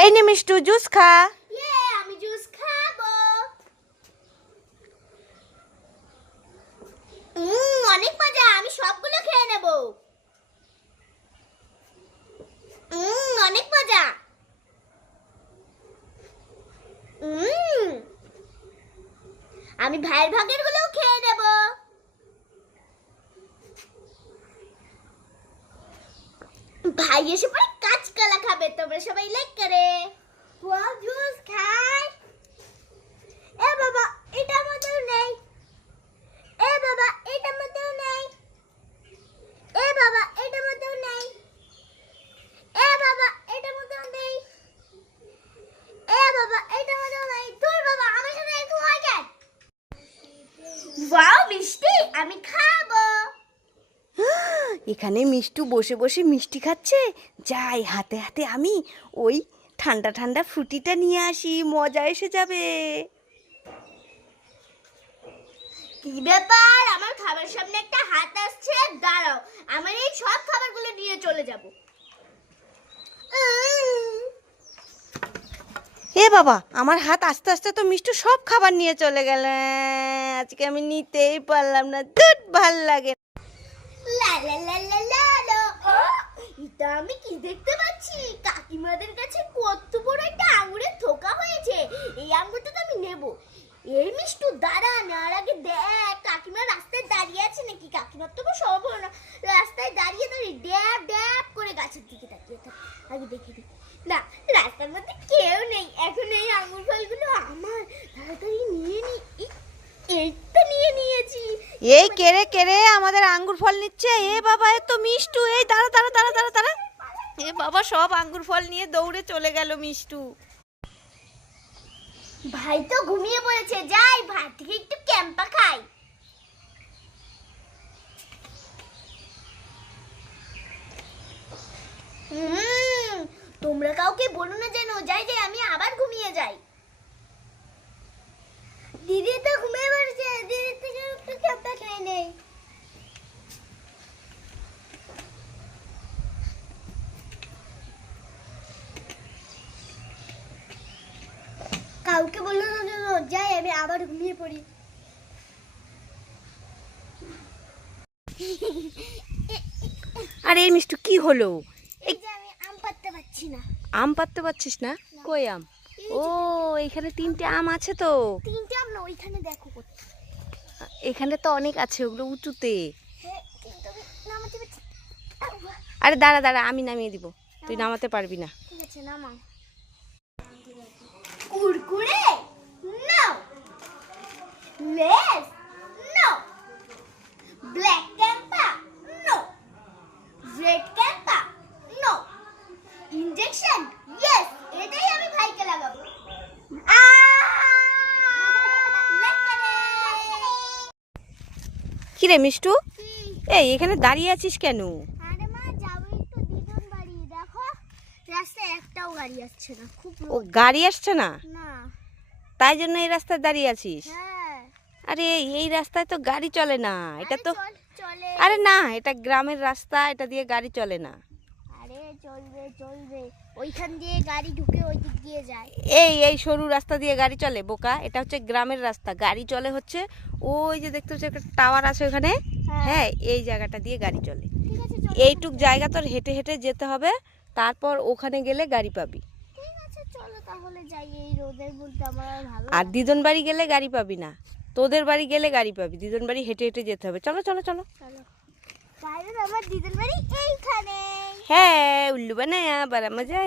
এই নে মিষ্টু জুস খা। আমি জুস খাব। অনেক মজা, আমি সবগুলো খেয়ে নেব। অনেক মজা। আমি ভাইয়ের ভাগের গুলোও খেয়ে নেব। ভাই এসে পরে কাঁচকলা খাবে, তোমরা সবাই লাইক করে। ওয়াও জুস খাই। এ বাবা, এটা মধ্যেও নেই। এ বাবা, এটা মধ্যেও নেই। এ বাবা, এটা মধ্যেও নেই। এ বাবা, এটা মধ্যেও নেই। এ বাবা, এটা মধ্যেও নেই। তোর বাবা, আমার সাথে একটু মিষ্টি, আমি খাব। এখানে মিষ্টু বসে বসে মিষ্টি খাচ্ছে। যাই হাতে হাতে আমি ওই ঠান্ডা ঠান্ডা ফ্রুটিটা নিয়ে আসি মজা এসে যাবে। কি ব্যাপার? আমার খাবার সামনে একটা হাত আসছে দাঁড়াও আমার এই সব খাবারগুলো নিয়ে চলে যাব। এ বাবা আমার হাত আস্তে আস্তে তো মিষ্টু সব খাবার নিয়ে চলে গেল আজকে আমি নিতেই পারলাম না দুধ ভালো লাগে এটা আমি কি দেখতে পাচ্ছি? কাকিমাদের কাছে কত বড় একটা আঙুরের থোকা হয়েছে। এই আঙুরটা তো আমি নেব। এই মিষ্টু, দাঁড়া, নেওয়ার আগে দেখ, কাকিমা রাস্তায় দাঁড়িয়ে আছে নাকি? কাকিমার তো না। রাস্তায় দাঁড়িয়ে দাঁড়িয়ে ড্যাব ড্যাব করে গাছের দিকে তাকিয়ে থাক। আগে দেখে দিই না, রাস্তার মধ্যে কেউ নেই। এখন এই আঙুর ফলগুলো আমার। তাড়াতাড়ি নিয়ে নি। ই- এই এই কেড়ে কেড়ে আমাদের আঙ্গুর ফল নিচ্ছে। এ বাবা, এ তো মিষ্টু। এই দাঁড়া দাঁড়া দাঁড়া দাঁড়া দাঁড়া। এ বাবা, সব আঙ্গুর ফল নিয়ে দৌড়ে চলে গেল মিষ্টু। ভাই তো ঘুমিয়ে পড়েছে। যাই ভাত থেকে একটু ক্যাম্পা খাই। তোমরা কাউকে বলো না যেন যাই যাই আমি আবার ঘুমিয়ে যাই দিদি তো ঘুমিয়ে পড়েছে দিদির থেকে একটু ক্যাম্পা খাই নেই কাউকে বলল না যাই আমি আবার ঘুমিয়ে পড়ি। আরে মিষ্টু কি হলো? আমি আম পাততে পারছি না। আম পাততে পারছিস না? কই আম? ও এখানে তিনটে আম আছে তো। তিনটে আম না ওইখানে দেখো এখানে তো অনেক আছে ওগুলো উঁচুতে। হ্যাঁ আরে দাঁড়া দাঁড়া আমি নামিয়ে দিব। তুই নামাতে পারবি না। ঠিক আছে নামাও Kurkure no Lay's no black Campa no red Campa no injection yes এটাই আমি ভাইকে লাগাবো। কি রে মিষ্টু? এই এখানে দাঁড়িয়ে আছিস কেন? আরে মা যাব একটু দিদন বাড়ি। দেখো রাস্তায় একটাও গাড়ি আসছে না খুব ও গাড়ি আসছে না? না। তাই জন্য এই রাস্তায় দাঁড়িয়ে আছিস? হ্যাঁ। আরে এই রাস্তায় তো গাড়ি চলে না। এটা তো চলে আরে না এটা গ্রামের রাস্তা এটা দিয়ে গাড়ি চলে না। আরে চলবে চলবে ওইখান দিয়ে গাড়ি ঢুকে ওই দিক দিয়ে যায়। এই এই সরু রাস্তা দিয়ে গাড়ি চলে বোকা। এটা হচ্ছে গ্রামের রাস্তা। গাড়ি চলে হচ্ছে ওই যে দেখতে হচ্ছে একটা টাওয়ার আছে ওখানে। হ্যাঁ। এই জায়গাটা দিয়ে গাড়ি চলে। এইটুক জায়গা তোর হেঁটে হেঁটে যেতে হবে। তারপর ওখানে গেলে গাড়ি পাবি। চলো তাহলে যাই এই রোদের মধ্যে আমার আর ভালো আর দিদন বাড়ি গেলে গাড়ি পাবি না। তোদের বাড়ি গেলে গাড়ি পাবি। দিদন বাড়ি হেঁটে হেঁটে যেতে হবে। চলো চলো চলো। চলো। আমার দিদির বাড়ি এইখানে হ্যাঁ উল্লু বানায়া বারা মজা